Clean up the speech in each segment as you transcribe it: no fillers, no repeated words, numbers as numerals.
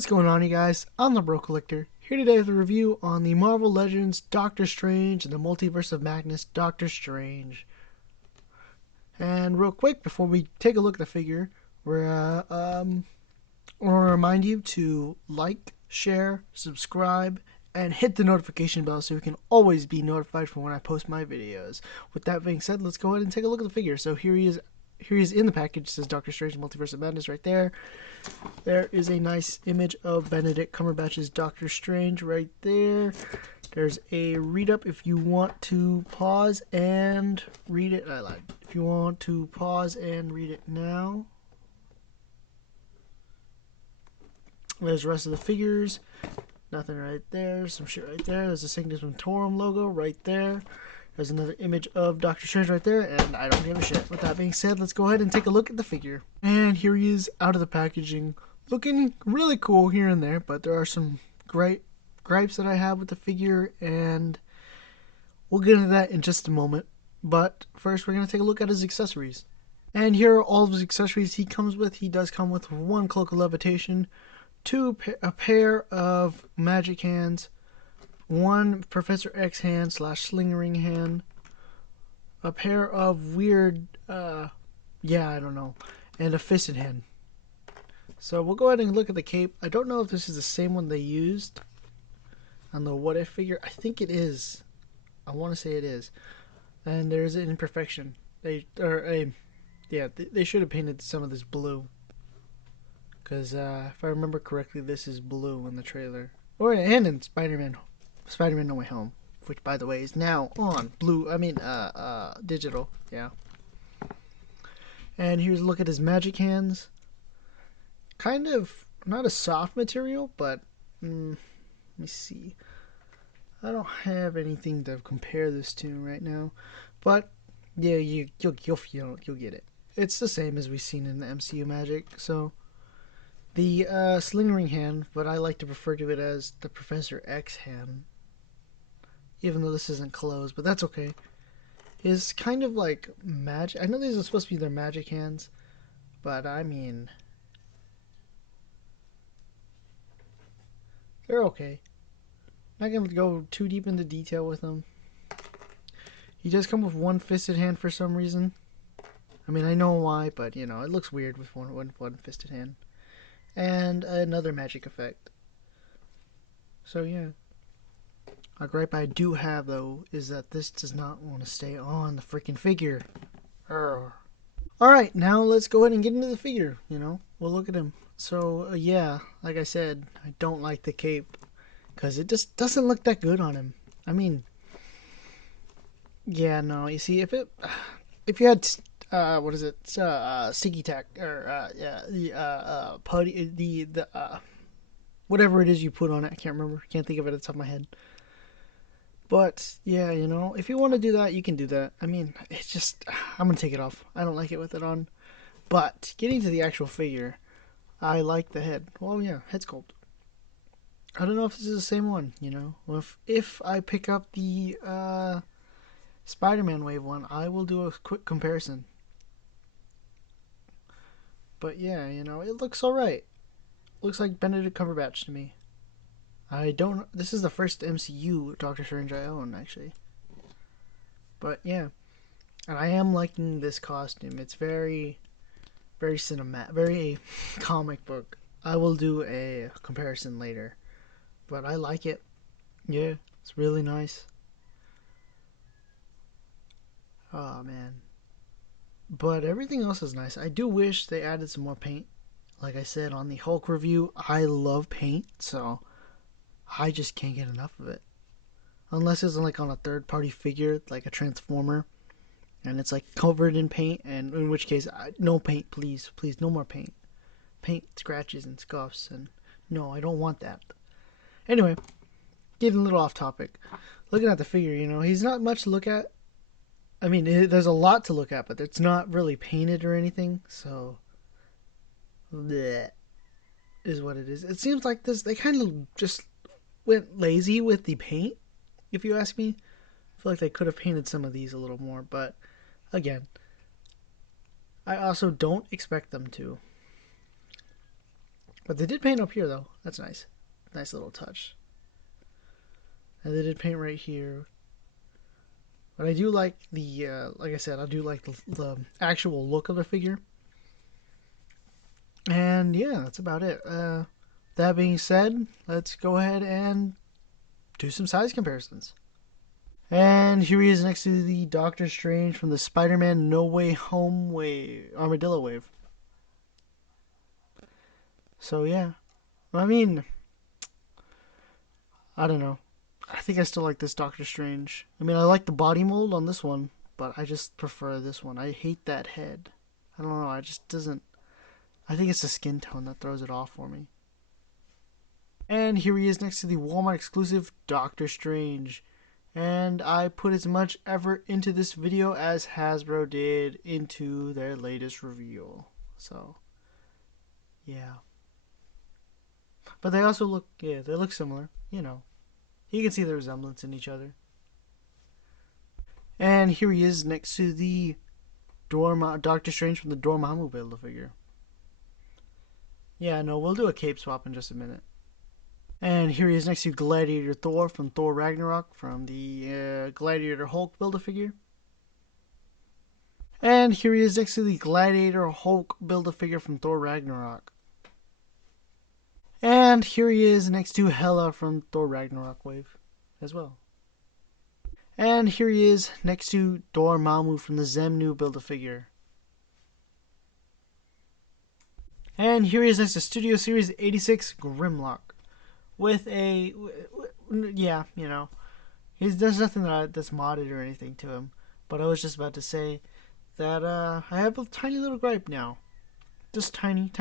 What's going on, you guys? I'm the Bro Collector, here today with a review on the Marvel Legends Doctor Strange and the Multiverse of Madness Doctor Strange. And real quick, before we take a look at the figure, I want to remind you to like, share, subscribe, and hit the notification bell so you can always be notified for when I post my videos. With that being said, let's go ahead and take a look at the figure. So here he is in the package. It says Doctor Strange Multiverse of Madness right there. There is a nice image of Benedict Cumberbatch's Doctor Strange right there. There's a read-up if you want to pause and read it. I lied. If you want to pause and read it now. There's the rest of the figures. Nothing right there. Some shit right there. There's a Sanctum logo right there. There's another image of Doctor Strange right there, and I don't give a shit. With that being said, let's go ahead and take a look at the figure. And here he is out of the packaging. Looking really cool here and there, but there are some gripes that I have with the figure, and we'll get into that in just a moment. But first, we're going to take a look at his accessories. And here are all of his accessories he comes with. He does come with one Cloak of Levitation, a pair of magic hands, one Professor X hand / slingering hand, a pair of weird, I don't know, and a fisted hand. So we'll go ahead and look at the cape. I don't know if this is the same one they used on the What If figure. I think it is. I want to say it is. And there's an imperfection. They should have painted some of this blue. Because if I remember correctly, this is blue in the trailer. And in Spider-Man No Way Home, which by the way is now on digital. Yeah. And here's a look at his magic hands. Kind of not a soft material, but let me see. I don't have anything to compare this to right now, but yeah, you'll get it. It's the same as we've seen in the MCU magic. So the slingering hand, but I like to refer to it as the Professor X hand, even though this isn't closed, but that's okay, is kind of like magic. I know these are supposed to be their magic hands, but I mean, they're okay. I'm not going to go too deep into detail with them. He does come with one fisted hand for some reason. I mean, I know why, but you know, it looks weird with one fisted hand. And another magic effect. So yeah. A gripe I do have, though, is that this does not want to stay on the freaking figure. Alright, now let's go ahead and get into the figure, you know. We'll look at him. So, yeah, like I said, I don't like the cape. Because it just doesn't look that good on him. I mean, yeah, no, you see, if you had, sticky tack, or, putty, whatever it is you put on it, I can't remember, can't think of it at the top of my head. But, yeah, you know, if you want to do that, you can do that. I mean, it's just, I'm going to take it off. I don't like it with it on. But, getting to the actual figure, I like the head. Well, yeah, head sculpt. I don't know if this is the same one, you know. If I pick up the Spider-Man Wave one, I will do a quick comparison. But yeah, you know, it looks alright. Looks like Benedict Cumberbatch to me. This is the first MCU Doctor Strange I own, actually. But yeah, and I am liking this costume. It's very, very cinematic, very comic book. I will do a comparison later, but I like it. Yeah, it's really nice. Oh man, but everything else is nice. I do wish they added some more paint. Like I said on the Hulk review, I love paint, so I just can't get enough of it. Unless it's like on a third-party figure, like a Transformer, and it's like covered in paint, and in which case, no paint, please. Please, no more paint. Paint scratches and scuffs, and no, I don't want that. Anyway, getting a little off topic. Looking at the figure, you know, he's not much to look at. I mean, there's a lot to look at, but it's not really painted or anything, so bleh, is what it is. It seems like they kind of just went lazy with the paint, if you ask me. I feel like they could have painted some of these a little more, but again, I also don't expect them to. But they did paint up here, though. That's nice. Nice little touch. And they did paint right here. But I do like the, like I said, I do like the actual look of the figure. And yeah, that's about it. That being said, let's go ahead and do some size comparisons. And here he is next to the Doctor Strange from the Spider-Man No Way Home Armadillo wave. So yeah, I mean, I don't know. I think I still like this Doctor Strange. I mean, I like the body mold on this one, but I just prefer this one. I hate that head. I don't know. I just doesn't. I think it's the skin tone that throws it off for me. And here he is next to the Walmart exclusive Doctor Strange. And I put as much effort into this video as Hasbro did into their latest reveal. So, yeah. But they also look, yeah, they look similar, you know. You can see the resemblance in each other. And here he is next to the Doctor Strange from the Dormammu Build-A-Figure. Yeah, no, we'll do a cape swap in just a minute. And here he is next to Gladiator Thor from Thor Ragnarok from the Gladiator Hulk Build-A-Figure. And here he is next to the Gladiator Hulk Build-A-Figure from Thor Ragnarok. And here he is next to Hela from Thor Ragnarok Wave as well. And here he is next to Dormammu from the Zemnu Build-A-Figure. And here he is next to Studio Series 86 Grimlock. With a, yeah, you know, there's nothing that's modded or anything to him. But I was just about to say that I have a tiny little gripe now. Just tiny.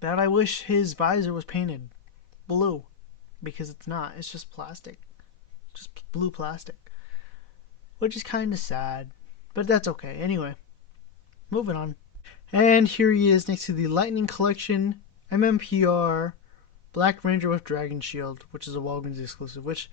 That I wish his visor was painted blue. Because it's not. It's just plastic. Just blue plastic. Which is kind of sad. But that's okay. Anyway, moving on. And here he is next to the Lightning Collection MMPR Black Ranger with Dragon Shield, which is a Walgreens exclusive, which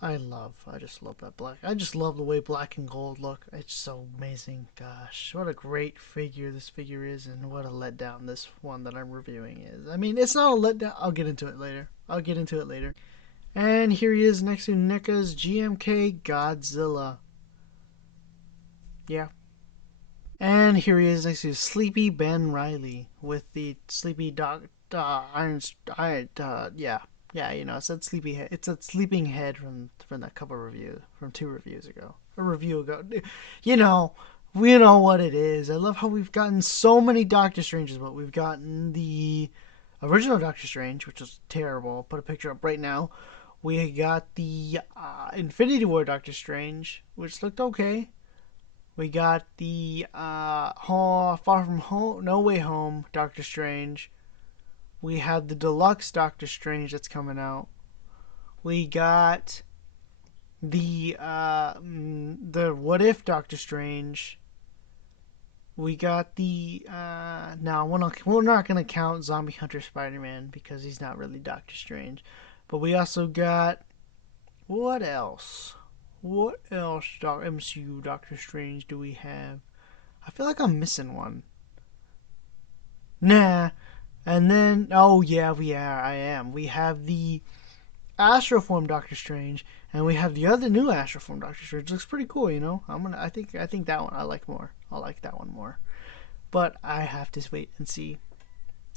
I love. I just love that black. I just love the way black and gold look. It's so amazing. Gosh, what a great figure this figure is, and what a letdown this one that I'm reviewing is. I mean, it's not a letdown. I'll get into it later. And here he is next to NECA's GMK Godzilla. Yeah. And here he is next to Sleepy Ben Reilly with the Sleepy Dog. Yeah, you know, it said sleepy head. It's a sleeping head from that cover review from 2 reviews ago. A review ago. You know, we know what it is. I love how we've gotten so many Doctor Stranges, but we've gotten the original Doctor Strange, which was terrible. I'll put a picture up right now. We got the Infinity War Doctor Strange, which looked okay. We got the Far From Home, No Way Home Doctor Strange. We have the deluxe Doctor Strange that's coming out. We got the What If Doctor Strange. We got the now we're not gonna count Zombie Hunter Spider-Man because he's not really Doctor Strange. But we also got what else? What else MCU Doctor Strange do we have? I feel like I'm missing one. Nah. And then, oh yeah, I am. We have the Astroform Doctor Strange, and we have the other new Astroform Doctor Strange. It looks pretty cool, you know. I think that one I like more. I like that one more. But I have to wait and see,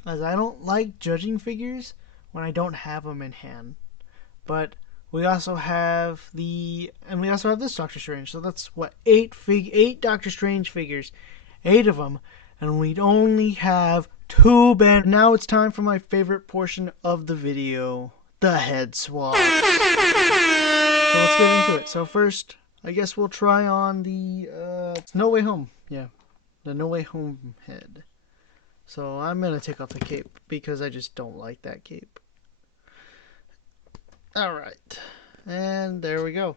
as I don't like judging figures when I don't have them in hand. But we also have this Doctor Strange. So that's what 8 Doctor Strange figures, 8 of them, and we only have 2 banned. Now it's time for my favorite portion of the video, the head swap. So let's get into it. So first, I guess we'll try on the No Way Home. Yeah, the No Way Home head. So I'm gonna take off the cape because I just don't like that cape. All right, and there we go.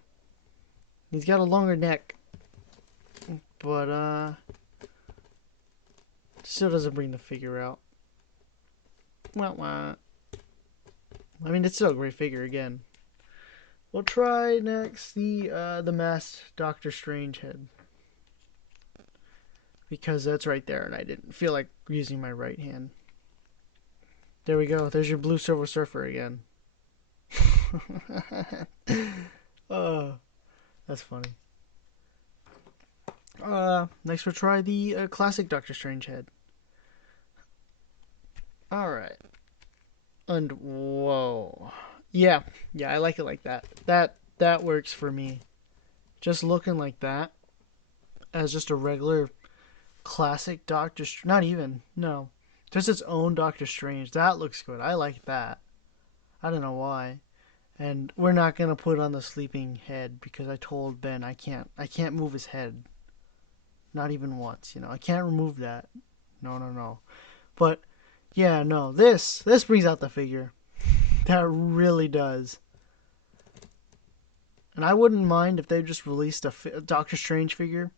He's got a longer neck, but still doesn't bring the figure out. Wah. I mean, it's still a great figure again. We'll try next the masked Doctor Strange head, because that's right there, and I didn't feel like using my right hand. There we go. There's your blue Silver Surfer again. Oh, that's funny. Next we'll try the classic Doctor Strange head. Alright. And whoa. Yeah, I like it like that. That works for me. Just looking like that as just a regular classic Doctor Strange. Not even. No. Just its own Doctor Strange. That looks good. I like that. I don't know why. And we're not gonna put on the sleeping head because I told Ben I can't move his head. Not even once, I can't remove that. No. But yeah, no. This brings out the figure. That really does. And I wouldn't mind if they just released a Doctor Strange figure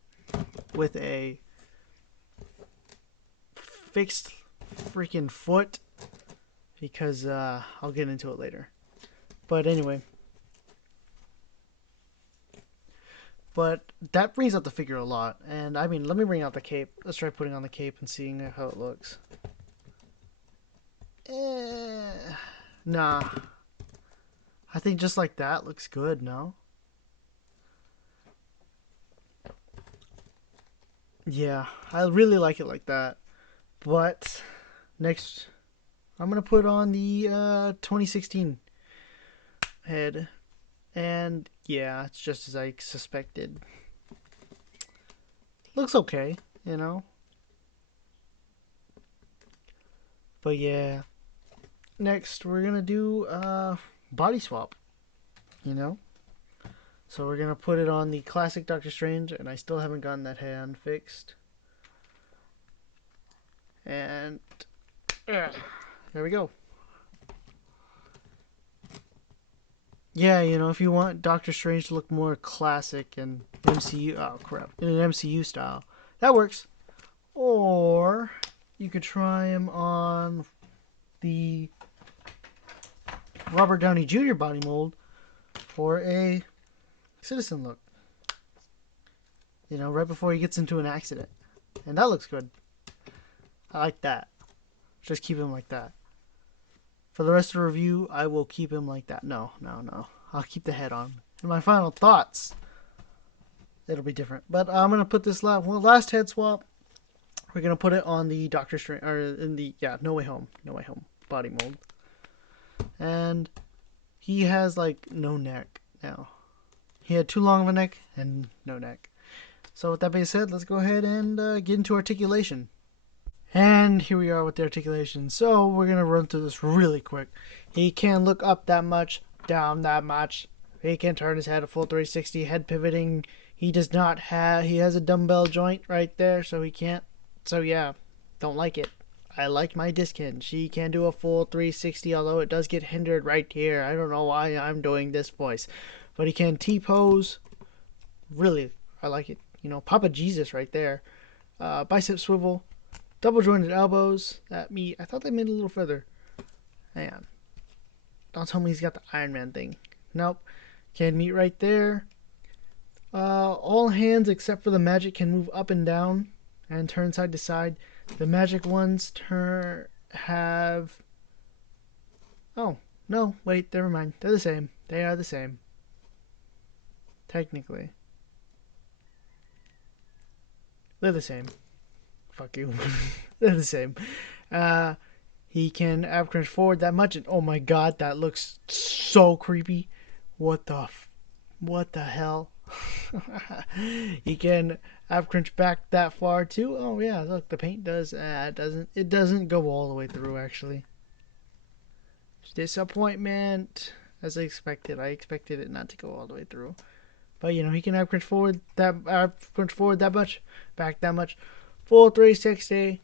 with a fixed freaking foot, because I'll get into it later. But anyway. But that brings out the figure a lot. And I mean, let me bring out the cape. Let's try putting on the cape and seeing how it looks. Nah. I think just like that looks good, no? Yeah, I really like it like that. But next, I'm going to put on the 2016 head. And yeah, it's just as I suspected. Looks okay, But yeah. Next, we're going to do body swap, So we're going to put it on the classic Doctor Strange, and I still haven't gotten that hand fixed. And there we go. Yeah, if you want Doctor Strange to look more classic and MCU, oh crap, in an MCU style, that works. Or you could try him on the Robert Downey Jr. body mold for a citizen look. Right before he gets into an accident. And that looks good. I like that. Just keep him like that. For the rest of the review, I will keep him like that. No. I'll keep the head on. In my final thoughts, it'll be different. But I'm going to put this last head swap. We're going to put it on the Doctor Strange, or in the, No Way Home body mold. And he has, no neck now. He had too long of a neck and no neck. So with that being said, let's go ahead and get into articulation. And here we are with the articulation. So we're going to run through this really quick. He can look up that much, down that much. He can turn his head a full 360, head pivoting. He does not have, he has a dumbbell joint right there, so he can't. So yeah, don't like it. I like my Diskin. She can do a full 360, although it does get hindered right here. I don't know why I'm doing this voice. But he can T-pose. Really, I like it. Papa Jesus right there. Bicep swivel. Double jointed elbows. I thought they made it a little further. Hang on. Don't tell me he's got the Iron Man thing. Nope. Can meet right there. All hands except for the magic can move up and down and turn side to side. The magic ones have... Oh, no, wait, never mind. They're the same. They are the same. Technically. They're the same. Fuck you. They're the same. He can ab crunch forward that much, and oh my god, that looks so creepy. What the hell? He can ab crunch back that far too. Oh yeah, look, the paint does. It doesn't go all the way through actually. Disappointment, as I expected. I expected it not to go all the way through. But he can ab crunch forward that much, back that much, full 360.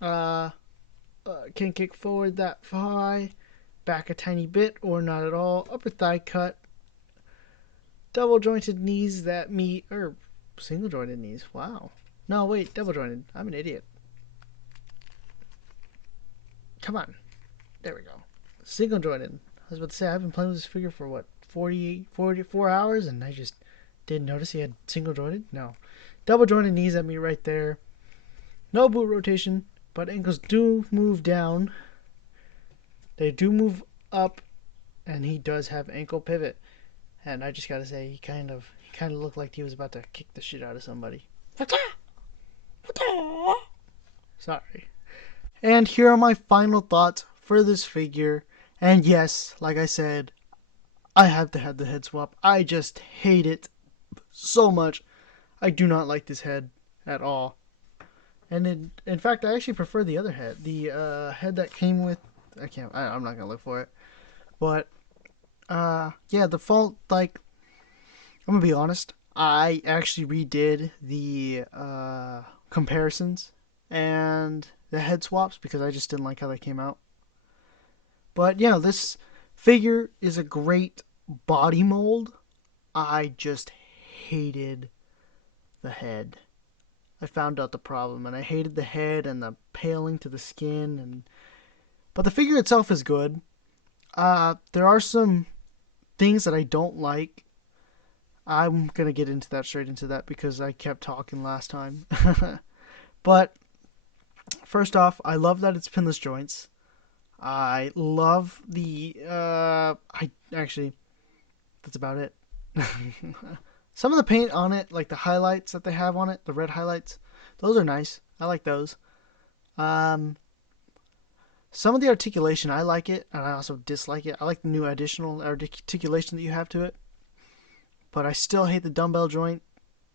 Can kick forward that high, back a tiny bit or not at all. Upper thigh cut. Double jointed knees that meet, or single jointed knees. Wow. No, wait, double jointed. I'm an idiot. Come on. There we go. Single jointed. I was about to say, I've been playing with this figure for what, 44 hours, and I just didn't notice he had single jointed? No. Double jointed knees at me right there. No boot rotation, But ankles do move down. They do move up, and he does have ankle pivot. And I just gotta say, he kind of looked like he was about to kick the shit out of somebody. Sorry. And here are my final thoughts for this figure. And yes, like I said, I have to have the head swap. I just hate it so much. I do not like this head at all. And in fact, I actually prefer the other head. The head that came with... I'm not going to look for it. But, yeah, the fault, like... I'm going to be honest. I actually redid the comparisons and the head swaps because I just didn't like how they came out. But, yeah, this figure is a great body mold. I just hated the head. I found out the problem, and I hated the head and the paling to the skin. But the figure itself is good. There are some things that I don't like. I'm gonna get into that straight into that because I kept talking last time. But first off, I love that it's pinless joints. I love the that's about it. Some of the paint on it, like the highlights that they have on it, the red highlights, those are nice. I like those. Some of the articulation, I like it, and I also dislike it. I like the new additional articulation that you have to it, but I still hate the dumbbell joint.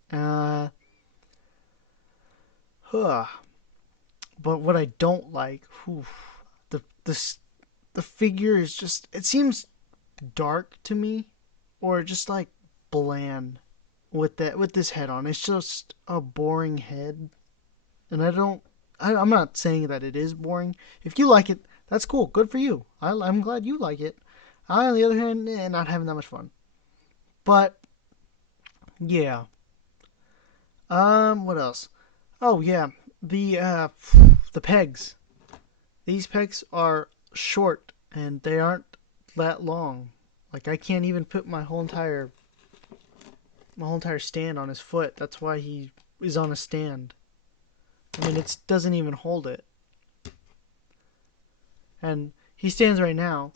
But what I don't like, the figure is just, it seems dark to me, or just like bland with this head on. It's just a boring head, and I'm not saying that it is boring. If you like it, that's cool. Good for you. I'm glad you like it. I, on the other hand, not having that much fun. But yeah. What else? Oh yeah, the pegs. These pegs are short and they aren't that long. Like I can't even put my whole entire stand on his foot. That's why he is on a stand. I mean, it doesn't even hold it. And he stands right now.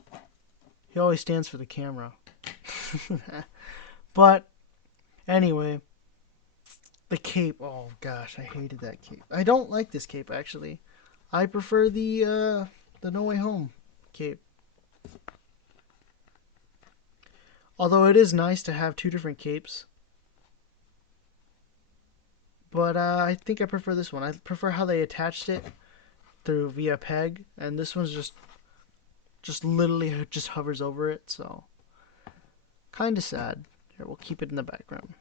He always stands for the camera. But anyway, the cape. Oh gosh, I hated that cape. I don't like this cape actually. I prefer the No Way Home cape. Although it is nice to have two different capes. But I think I prefer this one. I prefer how they attached it through via peg, and this one's just literally just hovers over it. So kind of sad. Here, we'll keep it in the background.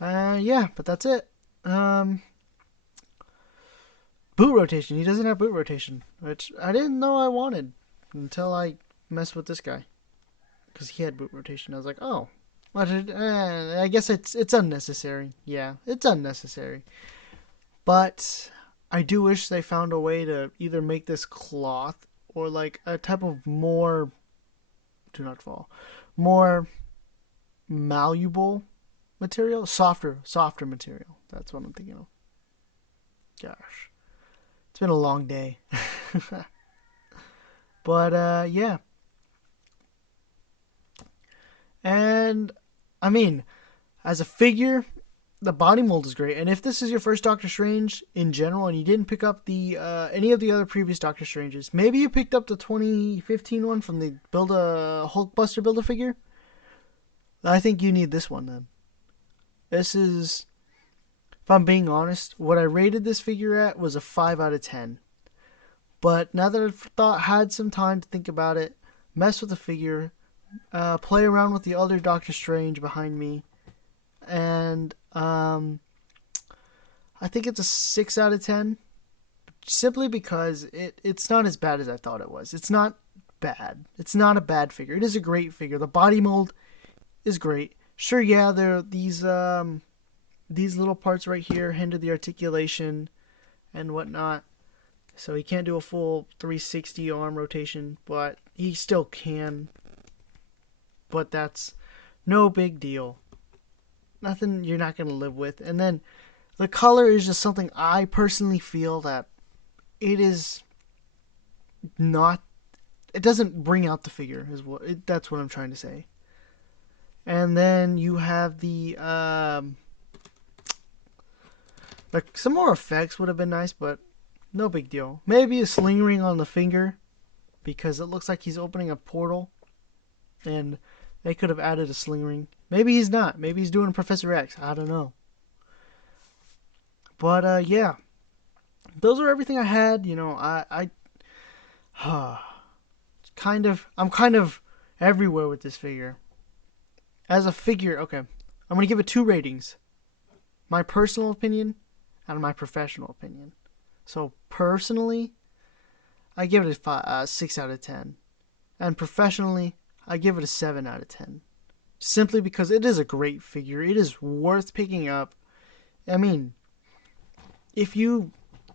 Yeah, but that's it. Boot rotation. He doesn't have boot rotation, which I didn't know I wanted until I messed with this guy, because he had boot rotation. I was like, oh, I guess it's unnecessary. Yeah, it's unnecessary. But I do wish they found a way to either make this cloth or like a type of more, do not fall, more malleable material, softer material. That's what I'm thinking of. Gosh, it's been a long day. But yeah. And I mean, as a figure, the body mold is great. And if this is your first Doctor Strange in general, and you didn't pick up the any of the other previous Doctor Stranges, maybe you picked up the 2015 one from the Hulkbuster Build-A-Figure. I think you need this one then. This is, if I'm being honest, what I rated this figure at was a 5 out of 10. But now that I've had some time to think about it, mess with the figure, play around with the other Doctor Strange behind me, and I think it's a 6 out of 10, simply because it's not as bad as I thought it was. It's not bad. It's not a bad figure. It is a great figure. The body mold is great. Sure, yeah, there are these little parts right here hinder the articulation and whatnot, so he can't do a full 360 arm rotation, but he still can. But that's no big deal. Nothing you're not going to live with. And then The color is just something I personally feel that it is not. It doesn't bring out the figure. That's what I'm trying to say. And then you have the like some more effects would have been nice, but no big deal. Maybe a sling ring on the finger because it looks like he's opening a portal, and they could have added a sling ring. Maybe he's not. Maybe he's doing Professor X. I don't know. But yeah, those are everything I had. You know, I'm kind of everywhere with this figure. As a figure, okay, I'm gonna give it 2 ratings: my personal opinion and my professional opinion. So personally, I give it a 6 out of 10, and professionally, I give it a 7 out of 10. Simply because it is a great figure. It is worth picking up. I mean, if you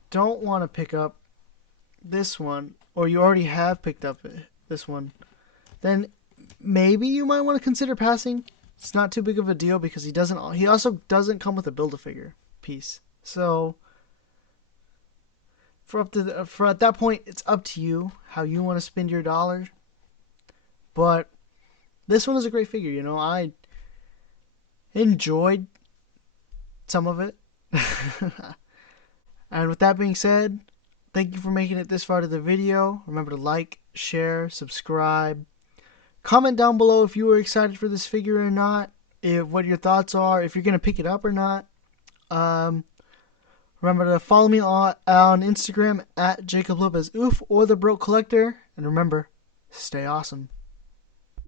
don't want to pick up this one, or you already have picked up this one, then maybe you might want to consider passing. It's not too big of a deal because he also doesn't come with a Build-A-Figure piece. So for at that point, it's up to you how you want to spend your dollar. But this one is a great figure. You know, I enjoyed some of it. And with that being said, thank you for making it this far to the video. Remember to like, share, subscribe. Comment down below if you were excited for this figure or not. What your thoughts are, if you're going to pick it up or not. Remember to follow me on Instagram at Jacob Lopez Oof or The Broke Collector. And remember, stay awesome.